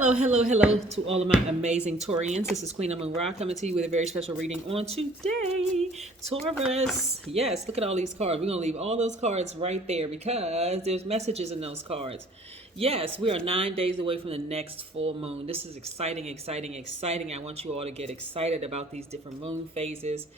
Hello to all of my amazing Taurians. This is Queen Amun Ra coming to you with a very special reading on today. Taurus. Yes, look at all these cards. We're going to leave all those cards right there because there's messages in those cards. Yes, we are 9 days away from the next full moon. This is exciting. I want you all to get excited about these different moon phases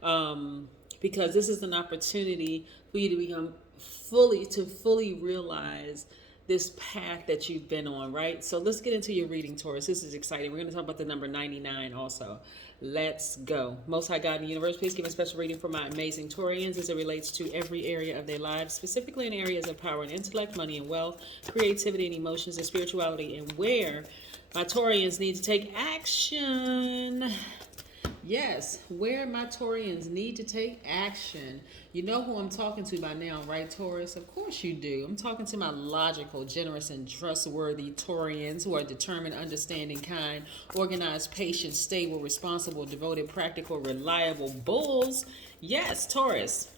because this is an opportunity for you to become fully realize this path that you've been on, right? So let's get into your reading, Taurus. This is exciting. We're going to talk about the number 99 also. Let's go. Most High God in the universe, please give a special reading for my amazing Taurians as it relates to every area of their lives, specifically in areas of power and intellect, money and wealth, creativity and emotions and spirituality, and where my Taurians need to take action. Yes, where my Taurians need to take action. You know who I'm talking to by now, right, Taurus? Of course you do. I'm talking to my logical, generous, and trustworthy Taurians who are determined, understanding, kind, organized, patient, stable, responsible, devoted, practical, reliable bulls. Yes, Taurus.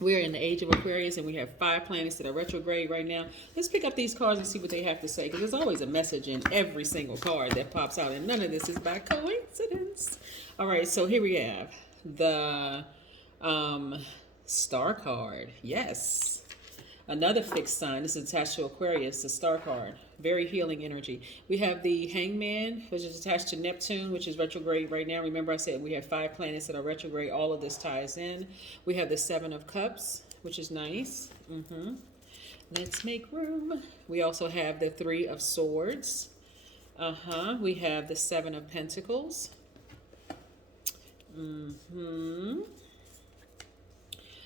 We're in the age of Aquarius, and we have 5 planets that are retrograde right now. Let's pick up these cards and see what they have to say, because there's always a message in every single card that pops out, and none of this is by coincidence. All right, so here we have the Star card. Yes. Another fixed sign. This is attached to Aquarius, the Star card. Very healing energy. We have the Hangman, which is attached to Neptune, which is retrograde right now. Remember I said we have 5 planets that are retrograde. All of this ties in. We have the 7 of Cups, which is nice. Let's make room. We also have the 3 of Swords. We have the 7 of Pentacles.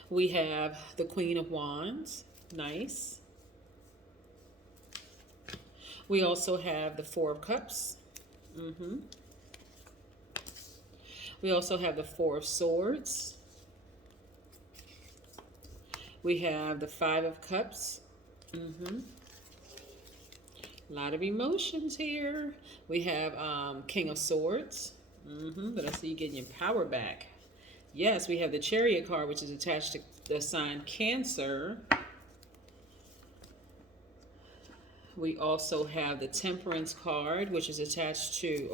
We have the Queen of Wands. Nice. We also have the 4 of Cups. We also have the 4 of Swords. We have the 5 of Cups. A lot of emotions here. We have King of Swords. But I see you getting your power back. Yes, we have the Chariot card, which is attached to the sign Cancer. We also have the Temperance card, which is attached to,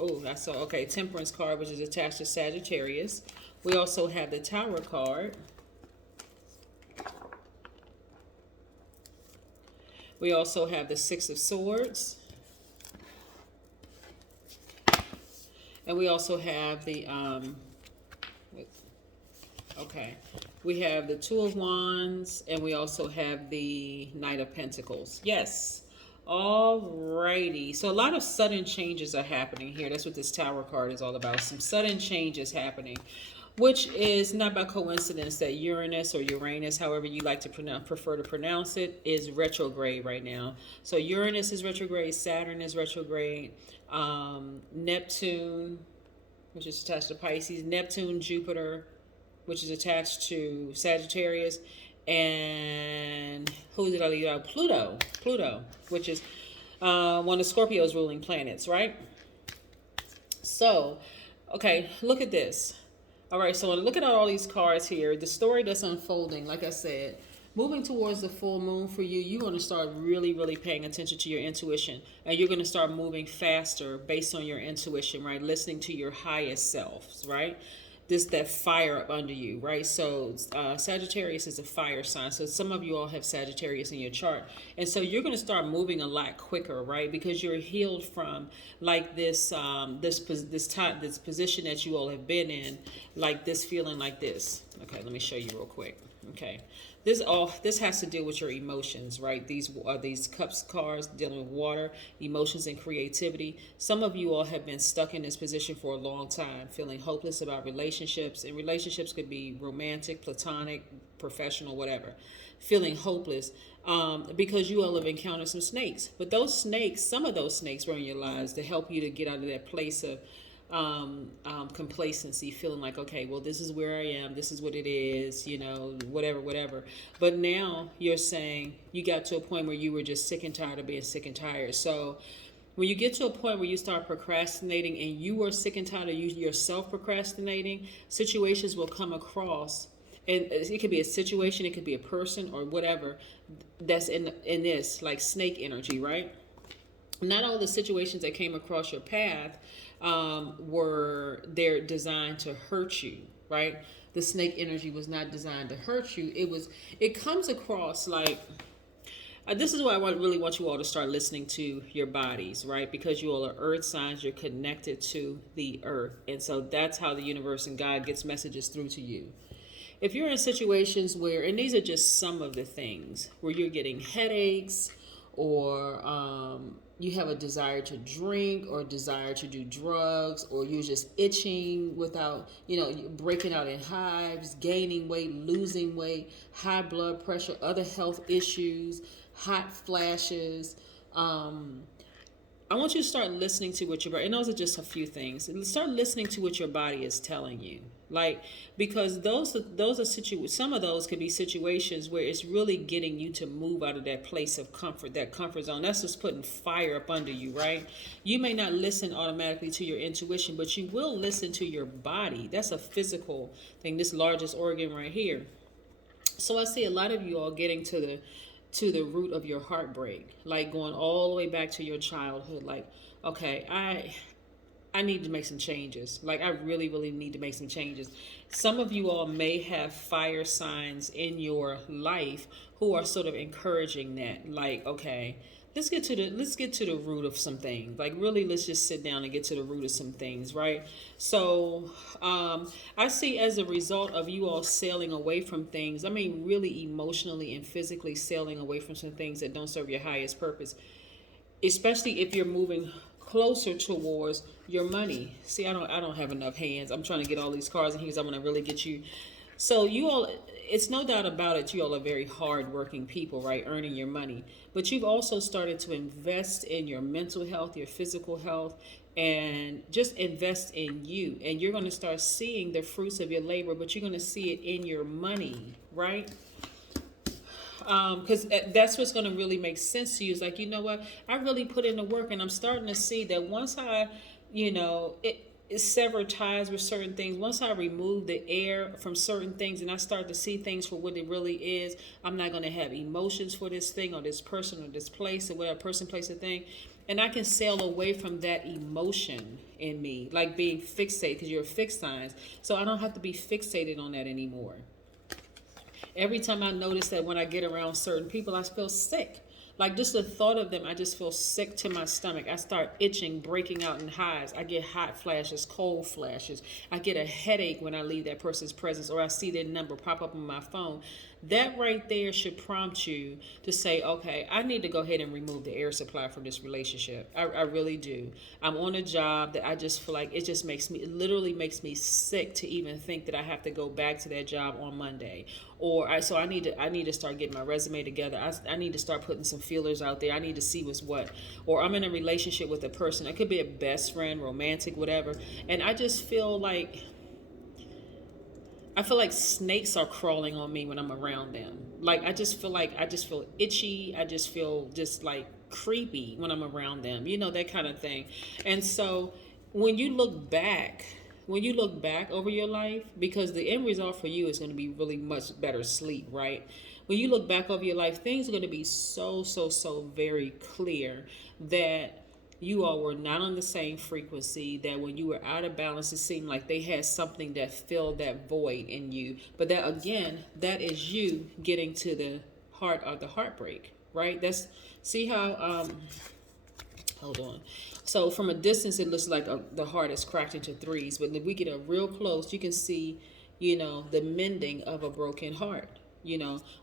Temperance card, which is attached to Sagittarius. We also have the Tower card. We also have the 6 of Swords. And we also have the, we have the 2 of Wands, and we also have the Knight of Pentacles. Yes. Alrighty. So a lot of sudden changes are happening here. That's what this Tower card is all about. Some sudden changes happening, which is not by coincidence that Uranus or Uranus, however you like to prefer to pronounce it, is retrograde right now. So Uranus is retrograde, Saturn is retrograde, Neptune, which is attached to Pisces, Neptune, Jupiter, which is attached to Sagittarius, and who did I leave out? Pluto, which is one of Scorpio's ruling planets, right? So, okay, look at this. All right, so look at all these cards here. The story that's unfolding, like I said, moving towards the full moon for you, you're going to start really paying attention to your intuition, and you're going to start moving faster based on your intuition, right? Listening to your highest selves, right? That fire up under you, right? So Sagittarius is a fire sign. So some of you all have Sagittarius in your chart. And so you're going to start moving a lot quicker, right? Because you're healed from like this position that you all have been in, like this feeling like this. Okay, let me show you real quick. Okay. This has to deal with your emotions, right? These cups cards dealing with water, emotions, and creativity. Some of you all have been stuck in this position for a long time, feeling hopeless about relationships, and relationships could be romantic, platonic, professional, whatever. Feeling hopeless because you all have encountered some snakes. But those snakes, some of those snakes were in your lives to help you to get out of that place of complacency, feeling like, okay, well, this is where I am, this is what it is, you know, whatever. But now you're saying you got to a point where you were just sick and tired of being sick and tired. So when you get to a point where you start procrastinating and you are sick and tired of you yourself procrastinating, situations will come across, and it could be a situation, it could be a person or whatever that's in this like snake energy, right? not all the situations that came across your path were they're designed to hurt you, right? The snake energy was not designed to hurt you. It comes across like, this is why really want you all to start listening to your bodies, right? Because you all are earth signs, you're connected to the earth. And so that's how the universe and God gets messages through to you. If you're in situations where, and these are just some of the things, where you're getting headaches, or you have a desire to drink or desire to do drugs, or you're just itching without, you're breaking out in hives, gaining weight, losing weight, high blood pressure, other health issues, hot flashes, I want you to start listening to what your body, and those are just a few things. Start listening to what your body is telling you. Like, because those are some of those could be situations where it's really getting you to move out of that place of comfort, that comfort zone. That's just putting fire up under you, right? You may not listen automatically to your intuition, but you will listen to your body. That's a physical thing, this largest organ right here. So I see a lot of you all getting to the root of your heartbreak, like going all the way back to your childhood. Like, okay, I need to make some changes. Like, I really, really need to make some changes. Some of you all may have fire signs in your life who are sort of encouraging that. Like, okay, let's get to the root of some things. Like, really, let's just sit down and get to the root of some things, right? So I see, as a result of you all sailing away from things, I mean really emotionally and physically sailing away from some things that don't serve your highest purpose, especially if you're moving closer towards your money. See, I don't have enough hands. I'm trying to get all these cards in here because I'm going to really get you. So you all, it's no doubt about it, you all are very hardworking people, right? Earning your money. But you've also started to invest in your mental health, your physical health, and just invest in you. And you're going to start seeing the fruits of your labor, but you're going to see it in your money, right? Because that's what's going to really make sense to you. It's like, you know what? I really put in the work, and I'm starting to see that once I, sever ties with certain things, once I remove the air from certain things and I start to see things for what it really is, I'm not going to have emotions for this thing or this person or this place or whatever, person, place, or thing. And I can sail away from that emotion in me, like being fixated, because you're fixed signs. So I don't have to be fixated on that anymore. Every time I notice that when I get around certain people, I feel sick. Like, just the thought of them, I just feel sick to my stomach. I start itching, breaking out in hives. I get hot flashes, cold flashes. I get a headache when I leave that person's presence, or I see their number pop up on my phone. That right there should prompt you to say, okay, I need to go ahead and remove the air supply from this relationship. I really do. I'm on a job that I just feel like it literally makes me sick to even think that I have to go back to that job on Monday. So I need to start getting my resume together. I need to start putting some feelers out there. I need to see what's what. Or I'm in a relationship with a person. It could be a best friend, romantic, whatever. And I just feel like snakes are crawling on me when I'm around them. Like, I just feel itchy. I just feel just like creepy when I'm around them, that kind of thing. And so when you look back over your life, because the end result for you is going to be really much better sleep, right? When you look back over your life, things are going to be so very clear that you all were not on the same frequency, that when you were out of balance, it seemed like they had something that filled that void in you. But that, again, that is you getting to the heart of the heartbreak, right? See how, hold on. So from a distance, it looks like the heart is cracked into threes. But if we get real close, you can see, the mending of a broken heart.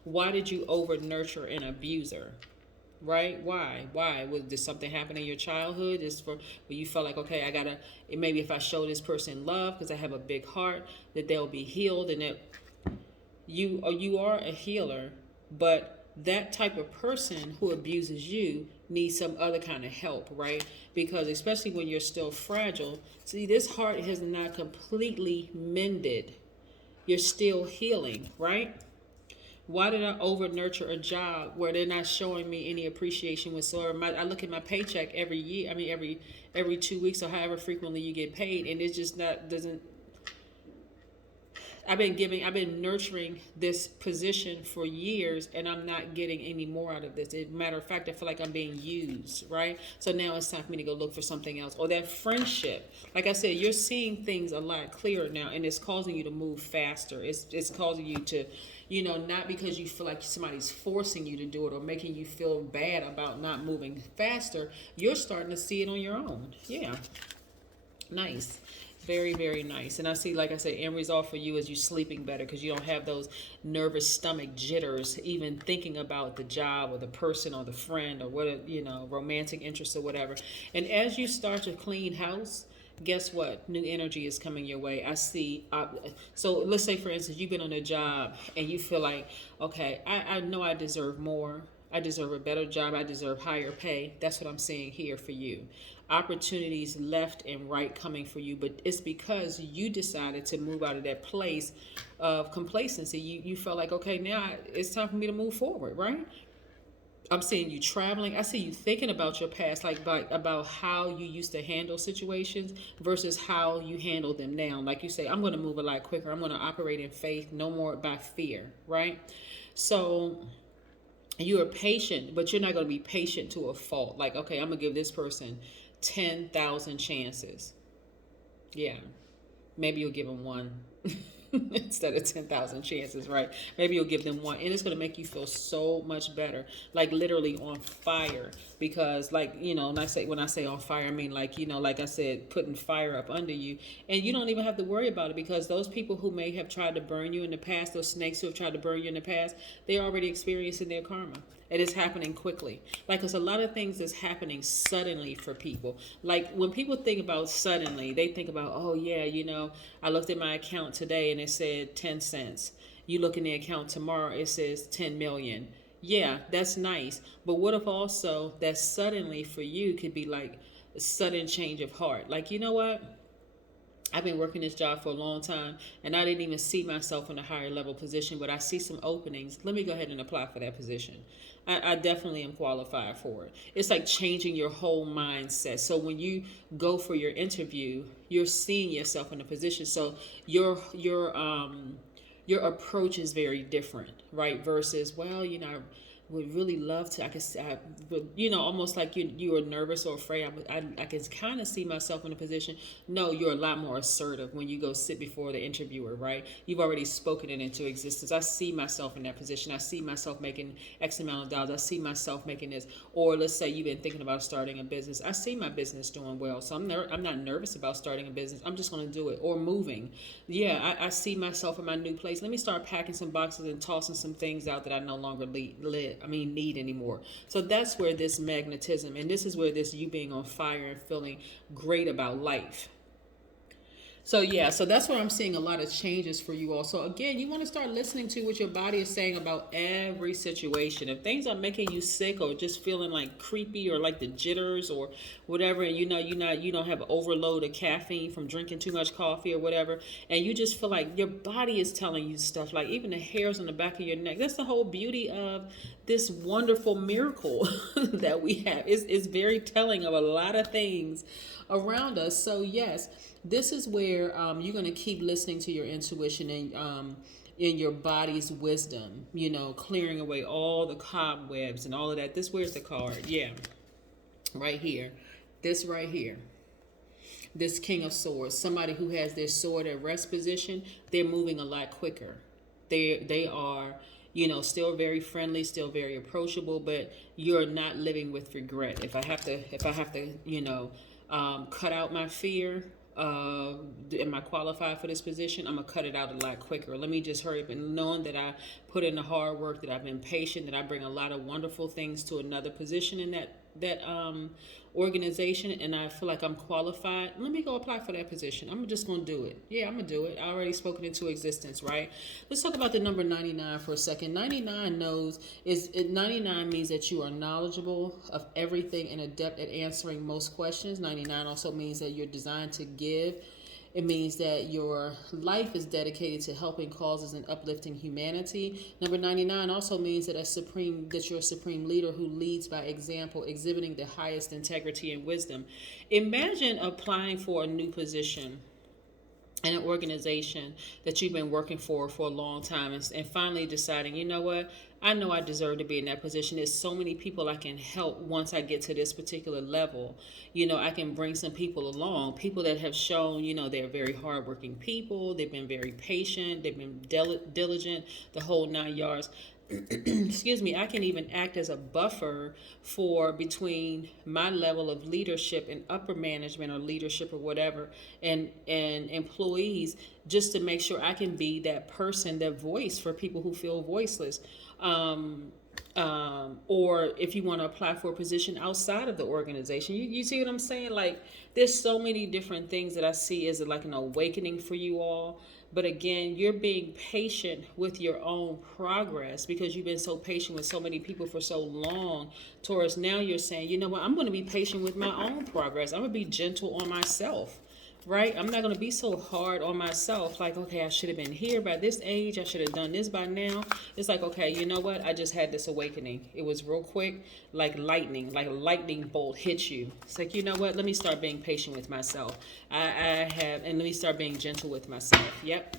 Why did you over nurture an abuser? Right? Why? Did something happen in your childhood? Where you felt like, okay, maybe if I show this person love because I have a big heart, that they'll be healed, and that you are a healer, but that type of person who abuses you needs some other kind of help, right? Because especially when you're still fragile, see, this heart has not completely mended. You're still healing, right? Why did I over nurture a job where they're not showing me any appreciation whatsoever? I look at my paycheck every year. I mean, every 2 weeks or however frequently you get paid, and it's just I've been nurturing this position for years, and I'm not getting any more out of this. As a matter of fact, I feel like I'm being used, right? So now it's time for me to go look for something else. Or that friendship, like I said, you're seeing things a lot clearer now, and it's causing you to move faster. It's causing you to, not because you feel like somebody's forcing you to do it or making you feel bad about not moving faster. You're starting to see it on your own. Yeah, nice. Very, very nice. And I see, like I said, end result for you is you sleeping better because you don't have those nervous stomach jitters, even thinking about the job or the person or the friend or what, romantic interest or whatever. And as you start to clean house, guess what? New energy is coming your way. I see. So let's say, for instance, you've been on a job and you feel like, okay, I know I deserve more. I deserve a better job. I deserve higher pay. That's what I'm seeing here for you. Opportunities left and right coming for you, but it's because you decided to move out of that place of complacency. You felt like, okay, now it's time for me to move forward, right? I'm seeing you traveling. I see you thinking about your past, like about how you used to handle situations versus how you handle them now. Like you say, I'm going to move a lot quicker. I'm going to operate in faith, no more by fear, right? So you are patient, but you're not going to be patient to a fault. Like, okay, I'm going to give this person 10,000 chances. Yeah. Maybe you'll give them one instead of 10,000 chances, right? Maybe you'll give them one, and it's going to make you feel so much better, like literally on fire. Because, like, when I say on fire, I mean like, like I said, putting fire up under you, and you don't even have to worry about it because those people who may have tried to burn you in the past, those snakes who have tried to burn you in the past, they're already experiencing their karma. It is happening quickly. Like, there's a lot of things that's happening suddenly for people. Like, when people think about suddenly, they think about, oh yeah, I looked at my account today and it said 10 cents. You look in the account tomorrow, it says 10 million. Yeah, that's nice. But what if also that suddenly for you could be like a sudden change of heart? Like, you know what? I've been working this job for a long time, and I didn't even see myself in a higher level position, but I see some openings. Let me go ahead and apply for that position. I definitely am qualified for it. It's like changing your whole mindset. So when you go for your interview, you're seeing yourself in a position. So your approach is very different, right? Versus, well, I would really love to. Almost like you were nervous or afraid. I can kind of see myself in a position. No, you're a lot more assertive when you go sit before the interviewer, right? You've already spoken it into existence. I see myself in that position. I see myself making X amount of dollars. I see myself making this. Or let's say you've been thinking about starting a business. I see my business doing well, so I'm not nervous about starting a business. I'm just going to do it. Or moving. Yeah, I see myself in my new place. Let me start packing some boxes and tossing some things out that I no longer need anymore. So that's where this magnetism, and this is where this you being on fire and feeling great about life. So yeah, so that's where I'm seeing a lot of changes for you all. So again, you want to start listening to what your body is saying about every situation. If things are making you sick or just feeling like creepy or like the jitters or whatever, and you don't have an overload of caffeine from drinking too much coffee or whatever, and you just feel like your body is telling you stuff, like even the hairs on the back of your neck. That's the whole beauty of this wonderful miracle that we have. It's very telling of a lot of things around us. So yes, this is where you're going to keep listening to your intuition and in your body's wisdom, clearing away all the cobwebs and all of that. This, where's the card? Yeah, right here. This right here. This King of Swords. Somebody who has their sword at rest position, they're moving a lot quicker. They are, still very friendly, still very approachable, but you're not living with regret. If I have to, cut out my fear, am I qualified for this position? I'm gonna cut it out a lot quicker. Let me just hurry up, and knowing that I put in the hard work, that I've been patient, that I bring a lot of wonderful things to another position in that organization, and I feel like I'm qualified. Let me go apply for that position. I'm just gonna do it. Yeah, I'm gonna do it. I already spoken into existence, right? Let's talk about the number 99 for a second. 99 99 means that you are knowledgeable of everything and adept at answering most questions. 99 also means that you're designed to give. It means that your life is dedicated to helping causes and uplifting humanity. Number 99 also means that you're a supreme leader who leads by example, exhibiting the highest integrity and wisdom. Imagine applying for a new position in an organization that you've been working for a long time, and finally deciding, you know what, I know I deserve to be in that position. There's so many people I can help once I get to this particular level. I can bring some people along, people that have shown, they're very hardworking people. They've been very patient. They've been diligent, the whole 9 yards. Excuse me, I can even act as a buffer for between my level of leadership and upper management or leadership or whatever, and employees, just to make sure I can be that person, that voice for people who feel voiceless. Or if you want to apply for a position outside of the organization, you see what I'm saying? Like, there's so many different things that I see as like an awakening for you all. But again, you're being patient with your own progress because you've been so patient with so many people for so long. Taurus, now you're saying, you know what, I'm going to be patient with my own progress. I'm going to be gentle on myself, right? I'm not going to be so hard on myself. Like, okay, I should have been here by this age. I should have done this by now. It's like, okay, you know what? I just had this awakening. It was real quick, like lightning, like a lightning bolt hit you. It's like, you know what? Let me start being patient with myself. And let me start being gentle with myself. Yep.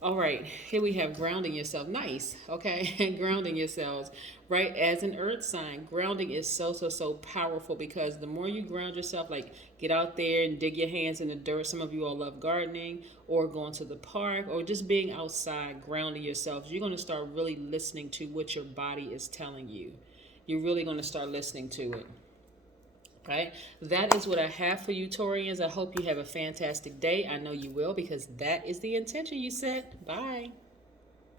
All right, here we have grounding yourself. Nice, okay? Grounding yourselves, right? As an earth sign, grounding is so powerful because the more you ground yourself, like get out there and dig your hands in the dirt. Some of you all love gardening or going to the park or just being outside, grounding yourselves. You're going to start really listening to what your body is telling you. You're really going to start listening to it. Right? That is what I have for you, Taurians. I hope you have a fantastic day. I know you will because that is the intention you set. Bye.